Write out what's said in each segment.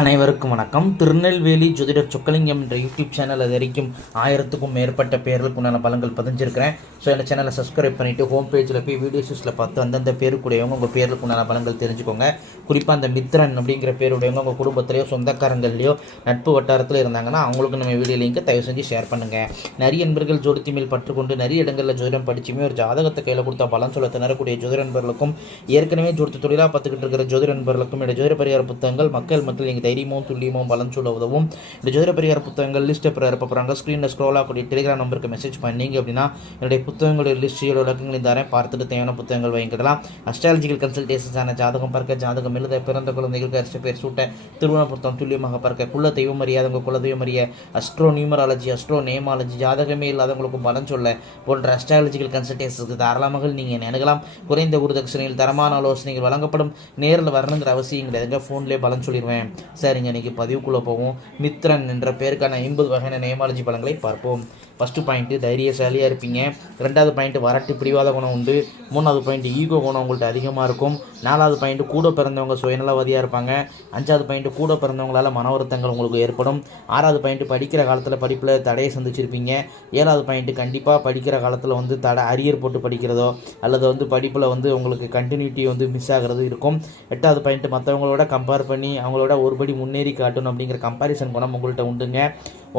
அனைவருக்கும் வணக்கம். திருநெல்வேலி ஜோதிடர் சொக்கலிங்கம் என்ற யூடியூப் சேனல் அது வரைக்கும் ஆயிரத்துக்கும் மேற்பட்ட பேர்களுக்கு உண்டான பலங்கள் பதிஞ்சிருக்கிறேன். ஸோ இந்த சேனலை சப்ஸ்கிரைப் பண்ணிவிட்டு ஹோம் பேஜில் போய் வீடியோஸில் பார்த்து அந்தந்த பேருக்குடையவங்க உங்கள் பேருக்கு உண்டான பலங்கள் தெரிஞ்சுக்கோங்க. குறிப்பாக அந்த மித்ரன் அப்படிங்கிற பேருடையவங்க உங்கள் குடும்பத்திலையோ சொந்தக்காரங்கள்லையோ நட்பு வட்டாரத்தில் இருந்தாங்கன்னா அவங்களுக்கு நம்ம வீடியோ லிங்க்கை தயவு செஞ்சு ஷேர் பண்ணுங்கள் நிறைய நண்பர்கள் ஜோதித்தி மேல் பற்றுக்கொண்டு நிறைய இடங்களில் ஜோதிடம் படிச்சுமே ஒரு ஜாதகத்தை கையில் கொடுத்தா பலன் சொல்ல திணறக்கூடிய ஜோதிட நண்பர்களுக்கும் ஏற்கனவே ஜோதிட தொழிலாக பார்த்துக்கிட்டு இருக்கிற ஜோதிட நண்பர்களுக்கும் இந்த ஜோதிட பரிகார புத்தகங்கள் மக்கள் மத்தியில் நீங்கள் தைரியமும் துல்லியமும் பலன் சொல்ல உதவும். இந்த ஜோதிட பரிகார புத்தகங்கள் லிஸ்ட்டை எப்போ போகிறாங்க ஸ்க்ரீனில் ஸ்க்ரோல் ஆகக்கூடிய டெலிகிராம் நம்பருக்கு மெசேஜ் பண்ணீங்க அப்படின்னா என்னுடைய புத்தகங்களுடைய லிஸ்ட்டோட விளக்கங்களையும் தரேன். பார்த்துட்டு தேவையான புத்தகங்கள் வாங்கிக்கலாம் அஸ்ட்ராலஜிக்கல் கன்சல்டேஷன்ஸான ஜாதகம் பார்க்க ஜாதகம் எழுத பிறந்த குழந்தைகளுக்கு அரிசி பேர் சூட்ட திருமண பொருத்தம் துல்லியமாக பார்க்க குல தெய்வம் அறியாதவங்க குல தெய்வம் அறிய அஸ்ட்ரோ நியூமராலஜி அஸ்ட்ரோ நேமாலஜி ஜாதகமே இல்லாதவங்களுக்கு பலன் சொல்ல போன்ற அஸ்ட்ராலஜிக்கல் கன்சல்டேஷன்ஸுக்கு தாராளமாக நீங்கள் நினைக்கலாம் குறைந்த குருதட்சணையில் தரமான ஆலோசனைகள் வழங்கப்படும். நேரில் வரணுங்கிற அவசியம் கிடையாதுங்க ஃபோன்லேயே பலன் சொல்லிடுவேன் சரிங்க இன்னைக்கு பதிவுக்குள்ளே போவோம். மித்ரன் என்ற பேருக்கான ஐம்பது வகையான நேமாலஜி பழங்களை பார்ப்போம். ஃபஸ்ட்டு பாயிண்ட்டு தைரியசாலியாக இருப்பீங்க. ரெண்டாவது பாயிண்ட் வரட்டு பிடிவாத குணம் உண்டு. மூணாவது பாயிண்ட் ஈகோ குணம் உங்கள்கிட்ட அதிகமாக இருக்கும். நாலாவது பாயிண்ட் கூட பிறந்தவங்க சுயநலவாதியாக இருப்பாங்க. அஞ்சாவது பாயிண்ட் கூட பிறந்தவங்களால மன வருத்தங்கள் உங்களுக்கு ஏற்படும். ஆறாவது பாயிண்ட் படிக்கிற காலத்தில் படிப்பில் தடையை சந்திச்சிருப்பீங்க. ஏழாவது பாயிண்ட் கண்டிப்பாக படிக்கிற காலத்தில் வந்து தடை அரியர் போட்டு படிக்கிறதோ அல்லது வந்து படிப்பில் வந்து உங்களுக்கு கண்டினியூட்டி வந்து மிஸ் ஆகிறது இருக்கும். எட்டாவது பாயிண்ட் மற்றவங்களோட கம்பேர் பண்ணி அவங்களோட ஒரு எப்படி முன்னேறி காட்டணும் அப்படிங்கிற கம்பாரிசன் குணம் உங்கள்கிட்ட உண்டுங்க.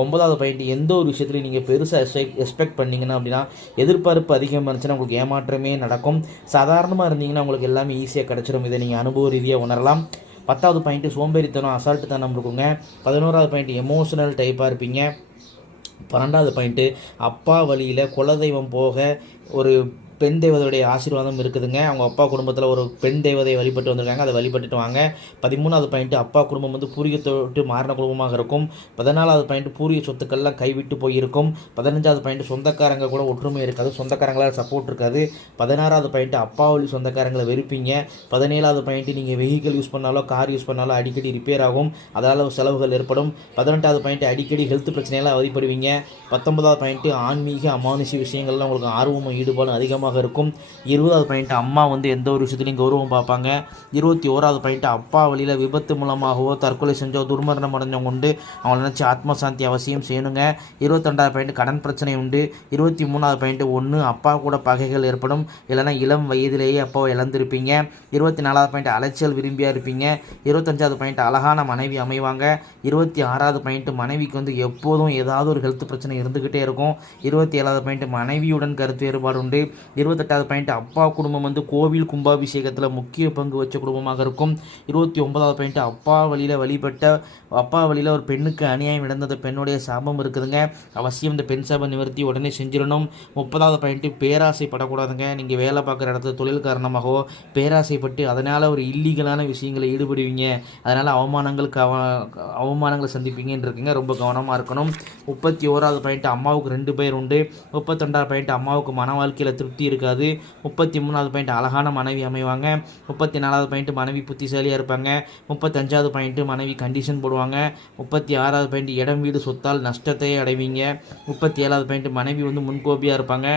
ஒன்பதாவது பாயிண்ட் எந்த ஒரு விஷயத்துலையும் நீங்கள் பெருசாக எக்ஸ்பெக்ட் பண்ணீங்கன்னா அப்படின்னா எதிர்பார்ப்பு அதிகமாக இருந்துச்சுன்னா உங்களுக்கு ஏமாற்றமே நடக்கும். சாதாரணமாக இருந்தீங்கன்னா உங்களுக்கு எல்லாமே ஈஸியாக கிடச்சிரும். இதை நீங்கள் அனுபவ ரீதியாக உணரலாம். பத்தாவது பாயிண்ட்டு சோம்பேறித்தனம் அசால்ட்டுத்தனம் இருக்குங்க. பதினோராவது பாயிண்ட் எமோஷனல் டைப்பாக இருப்பீங்க. பன்னெண்டாவது பாயிண்ட்டு அப்பா வழியில் குலதெய்வம் போக ஒரு பெண் தெய்வதையுடைய ஆசீர்வாதம் இருக்குதுங்க. அவங்க அப்பா குடும்பத்தில் ஒரு பெண் தெய்வதையை வழிபட்டு வந்திருக்காங்க. அதை வழிபட்டுட்டு வாங்க. பதிமூணாவது பாயிண்ட்டு அப்பா குடும்பம் வந்து பூரிய விட்டு மாறின குடும்பமாக இருக்கும். பதினாலாவது பாயிண்ட் பூர்வீக சொத்துக்கள்லாம் கைவிட்டு போயிருக்கும். பதினஞ்சாவது பாயிண்ட் சொந்தக்காரங்க கூட ஒற்றுமை இருக்காது. சொந்தக்காரங்களால் சப்போர்ட் இருக்காது. பதினாறாவது பாயிண்ட் அப்பா வழி சொந்தக்காரங்களை வெறுப்பீங்க. பதினேழாவது பாயிண்ட் நீங்கள் வெஹிக்கிள் யூஸ் பண்ணாலோ கார் யூஸ் பண்ணாலோ அடிக்கடி ரிப்பேர் ஆகும். அதனால் செலவுகள் ஏற்படும். பதினெட்டாவது பாயிண்ட் அடிக்கடி ஹெல்த் பிரச்சனையெல்லாம் அவதிப்படுவீங்க. பத்தொன்பதாவது பாயிண்ட்டு ஆன்மீக அமானுஷ விஷயங்கள்லாம் உங்களுக்கு ஆர்வமும் ஈடுபாடும் அதிகமாக இருக்கும். இருபதாவது பாயிண்ட் அம்மா வந்து எந்த ஒரு விஷயத்துலையும் கௌரவம் பார்ப்பாங்க. இருபத்தி ஓராவது பாயிண்ட் அப்பா வழியில் விபத்து மூலமாகவோ தற்கொலை செஞ்சோ துர்மரணம் அடைஞ்சவங்க உண்டு. அவங்கள நினச்சி ஆத்மசாந்தி அவசியம் செய்யணுங்க. இருபத்தெண்டாவது பாயிண்ட் கடன் பிரச்சனை உண்டு. இருபத்தி மூணாவது பாயிண்ட் ஒன்று அப்பா கூட பகைகள் ஏற்படும். இல்லைனா இளம் வயதிலேயே அப்பாவை இழந்திருப்பீங்க. இருபத்தி நாலாவது பாயிண்ட் அலைச்சல் விரும்பியாக இருப்பீங்க. இருபத்தஞ்சாவது பாயிண்ட் அழகான மனைவி அமைவாங்க. இருபத்தி ஆறாவது பாயிண்ட் மனைவிக்கு வந்து எப்போதும் ஏதாவது ஒரு ஹெல்த் பிரச்சனை இருந்துக்கிட்டே இருக்கும். இருபத்தி ஏழாவது பாயிண்ட் மனைவியுடன் கருத்து வேறுபாடு உண்டு. இருபத்தெட்டாவது பாயிண்ட் அப்பா குடும்பம் வந்து கோவில் கும்பாபிஷேகத்தில் முக்கிய பங்கு வச்ச குடும்பமாக இருக்கும். இருபத்தி ஒன்பதாவது பாயிண்ட் அப்பா வழியில் வழிபட்ட அப்பா வழியில் ஒரு பெண்ணுக்கு அநியாயம் நடந்தது பெண்ணுடைய சாபம் இருக்குதுங்க. அவசியம் இந்த பெண் சாபம் நிவர்த்தி உடனே செஞ்சிடணும். முப்பதாவது பாயிண்ட்டு பேராசைப்படக்கூடாதுங்க நீங்கள் வேலை பார்க்குற இடத்துல தொழில் காரணமாகவோ பேராசைப்பட்டு அதனால் ஒரு இல்லீகலான விஷயங்களை ஈடுபடுவீங்க. அதனால் அவமானங்களுக்கு அவ அவமானங்களை சந்திப்பீங்கன்னு இருக்குங்க. ரொம்ப கவனமாக இருக்கணும். முப்பத்தி ஓராவது பாயிண்ட் அம்மாவுக்கு ரெண்டு பேர் உண்டு. முப்பத்தெண்டாவது பாயிண்ட் அம்மாவுக்கு மன வாழ்க்கையில் திருப்தி இருக்காது. முப்பத்தி மூணாவது பாயிண்ட் அழகான மனைவி அமைவாங்க. முப்பத்தி நாலாவது பாயிண்ட் மனைவி புத்திசாலியாக இருப்பாங்க. முப்பத்தஞ்சாவது பாயிண்ட்டு மனைவி கண்டிஷன் போடுவாங்க. முப்பத்தி ஆறாவது பாயிண்ட் இடம் வீடு சொத்தால் நஷ்டத்தையே அடைவீங்க. முப்பத்தி ஏழாவது பாயிண்ட் மனைவி வந்து முன்கோபியாக இருப்பாங்க.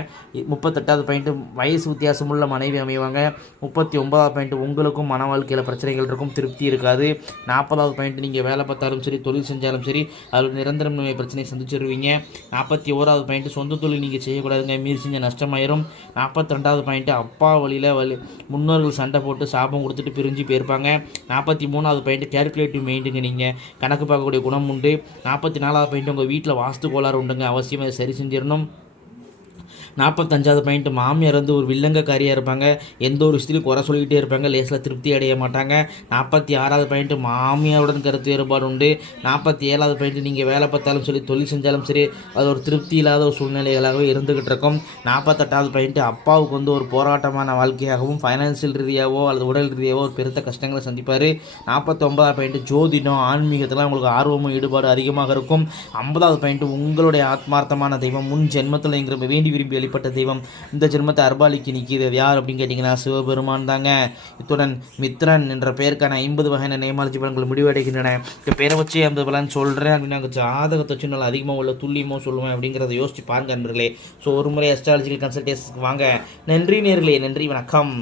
முப்பத்தெட்டாவது பாயிண்ட் வயசு வித்தியாசமுள்ள மனைவி அமைவாங்க. முப்பத்தி ஒன்பதாவது பாயிண்ட் உங்களுக்கும் மன வாழ்க்கையில் பிரச்சனைகள் இருக்கும். திருப்தி இருக்காது. நாற்பதாவது பாயிண்ட் நீங்கள் வேலை பார்த்தாலும் சரி தொழில் செஞ்சாலும் சரி அதில் நிரந்தரம் நோய் சந்திச்சிருவீங்க. நாற்பத்தி ஓராவது பாயிண்ட் சொந்த தொழில் நீங்கள் செய்யக்கூடாதுங்க. மீறி செஞ்ச நஷ்டமாயிரும். நாற்பத்தி ரெண்டாவது பாயிண்ட்டு அப்பா வழியில் வழி முன்னோர்கள் சண்டை போட்டு சாபம் கொடுத்துட்டு பிரிஞ்சு போயிருப்பாங்க. நாற்பத்தி மூணாவது பாயிண்ட் கேல்குலேட்டிவ் மைண்டுங்க நீங்கள் கணக்கு பார்க்கக்கூடிய குணம் உண்டு. நாற்பத்தி நாலாவது பாயிண்ட் உங்கள் வீட்டில் வாஸ்து கோளாறு உண்டுங்க. அவசியம் அதை சரி செஞ்சிடணும். நாற்பத்தஞ்சாவது பாயிண்ட் மாமியார் வந்து ஒரு வில்லங்கக்காரியாக இருப்பாங்க. எந்த ஒரு விஷயத்திலும் குறை சொல்லிக்கிட்டே இருப்பாங்க. லேசில் திருப்தி அடைய மாட்டாங்க. நாற்பத்தி ஆறாவது பாயிண்ட் மாமியாருடன் கருத்து வேறுபாடு உண்டு. நாற்பத்தி ஏழாவது பாயிண்ட் நீங்கள் வேலை பார்த்தாலும் சரி தொழில் செஞ்சாலும் சரி அது ஒரு திருப்தி இல்லாத ஒரு சூழ்நிலைகளாகவே இருந்துகிட்டு இருக்கும். நாற்பத்தெட்டாவது பாயிண்ட் அப்பாவுக்கு வந்து ஒரு போராட்டமான வாழ்க்கையாகவும் ஃபைனான்சியல் ரீதியாகவோ அல்லது உடல் ரீதியாகவோ ஒரு பெருத்த கஷ்டங்களை சந்திப்பார். நாற்பத்தொம்பதாவது பாயிண்ட் ஜோதிடம் ஆன்மீகத்தில் உங்களுக்கு ஆர்வமும் ஈடுபாடு அதிகமாக இருக்கும். ஐம்பதாவது பாயிண்ட் உங்களுடைய ஆத்மார்த்தமான தெய்வம் முன் ஜென்மத்தில் நீங்கள் வேண்டி விரும்பி வெளிப்பட்ட தெய்வம். இந்த ஜென்மத்தை அர்பாலிக்கு நிற்கிது. யார் அப்படின்னு கேட்டிங்கன்னா சிவபெருமான் தாங்க. இத்துடன் மித்ரன் என்ற பெயருக்கான ஐம்பது வகையான நேமாலஜி பலன்கள் முடிவடைகின்றன. இந்த பேரை வச்சு அந்த பலன் சொல்கிறேன் அப்படின்னு நாங்கள் ஜாதகத்தை வச்சு நல்லா அதிகமாக உள்ள துல்லியமோ சொல்லுவேன் அப்படிங்கிறத யோசிச்சு பாருங்க நண்பர்களே ஸோ ஒரு முறை அஸ்ட்ராலஜிக்கல் கன்சல்டேஷனுக்கு வாங்க. நன்றி நேர்களே. நன்றி. வணக்கம்.